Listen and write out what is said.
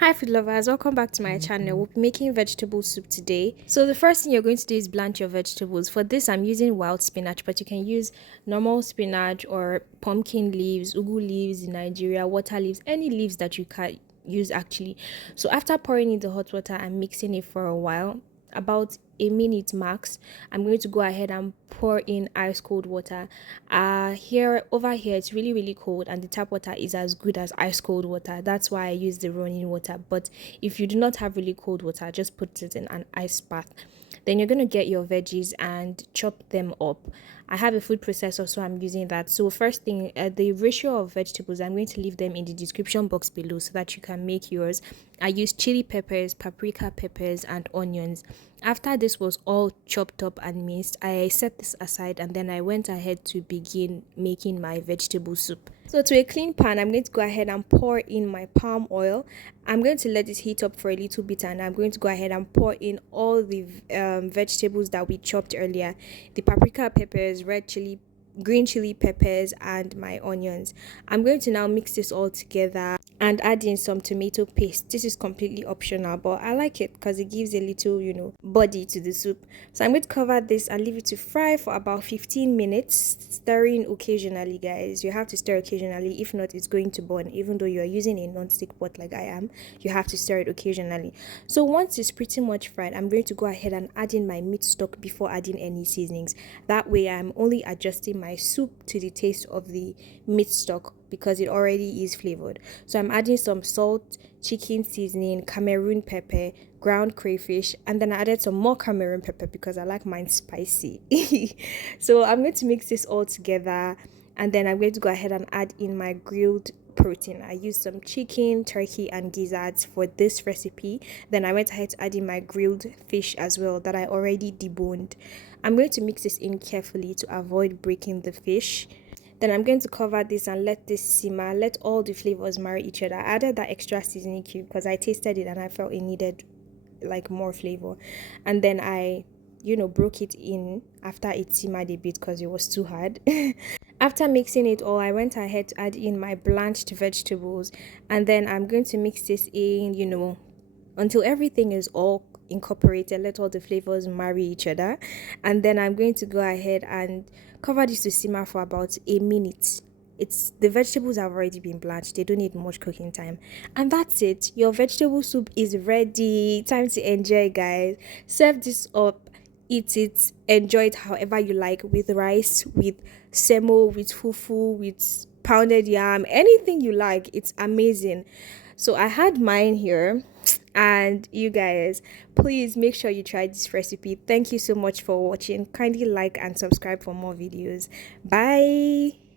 Hi food lovers, welcome back to my channel. We'll be making vegetable soup today. So the first thing you're going to do is blanch your vegetables. For this I'm using wild spinach, but you can use normal spinach or pumpkin leaves, ugu leaves in Nigeria, water leaves, any leaves that you can use actually. So after pouring in the hot water and mixing it for a while, about a minute max, I'm going to go ahead and pour in ice cold water. Here over here it's really cold, and the tap water is as good as ice cold water. That's why I use the running water. But if you do not have really cold water, just put it in an ice bath. Then you're going to get your veggies and chop them up. I have a food processor, so I'm using that. So first thing, the ratio of vegetables, I'm going to leave them in the description box below so that you can make yours. I use chili peppers, paprika peppers, and onions. After this was all chopped up and minced, I set this aside and then I went ahead to begin making my vegetable soup. So to a clean pan, I'm going to go ahead and pour in my palm oil. I'm going to let this heat up for a little bit, and I'm going to go ahead and pour in all the vegetables that we chopped earlier. The paprika peppers, red chili, green chili peppers, and my onions. I'm going to now mix this all together and add in some tomato paste. This is completely optional, but I like it because it gives a little, body to the soup. So I'm going to cover this and leave it to fry for about 15 minutes, stirring occasionally, guys. You have to stir occasionally. If not, it's going to burn. Even though you are using a non-stick pot like I am, you have to stir it occasionally. So once it's pretty much fried, I'm going to go ahead and add in my meat stock before adding any seasonings. That way I'm only adjusting my soup to the taste of the meat stock, because it already is flavored. So I'm adding some salt, chicken seasoning, Cameroon pepper, ground crayfish, and then I added some more Cameroon pepper because I like mine spicy. So I'm going to mix this all together, and then I'm going to go ahead and add in my grilled protein. I used some chicken, turkey, and gizzards for this recipe. Then I went ahead to add in my grilled fish as well that I already deboned. I'm going to mix this in carefully to avoid breaking the fish. Then I'm going to cover this and let this simmer, let all the flavors marry each other. I added that extra seasoning cube because I tasted it and I felt it needed like more flavor. And then I broke it in after it simmered a bit because it was too hard. After mixing it all, I went ahead to add in my blanched vegetables, and then I'm going to mix this in, until everything is all incorporated. Let all the flavors marry each other, and then I'm going to go ahead and cover this to simmer for about a minute. The vegetables have already been blanched, they don't need much cooking time, and that's it. Your vegetable soup is ready. Time to enjoy, guys. Serve this up, eat it, enjoy it however you like, with rice, with semo, with fufu, with pounded yam, anything you like. It's amazing. So I had mine here, and you guys, please make sure you try this recipe. Thank you so much for watching. Kindly like and subscribe for more videos. Bye.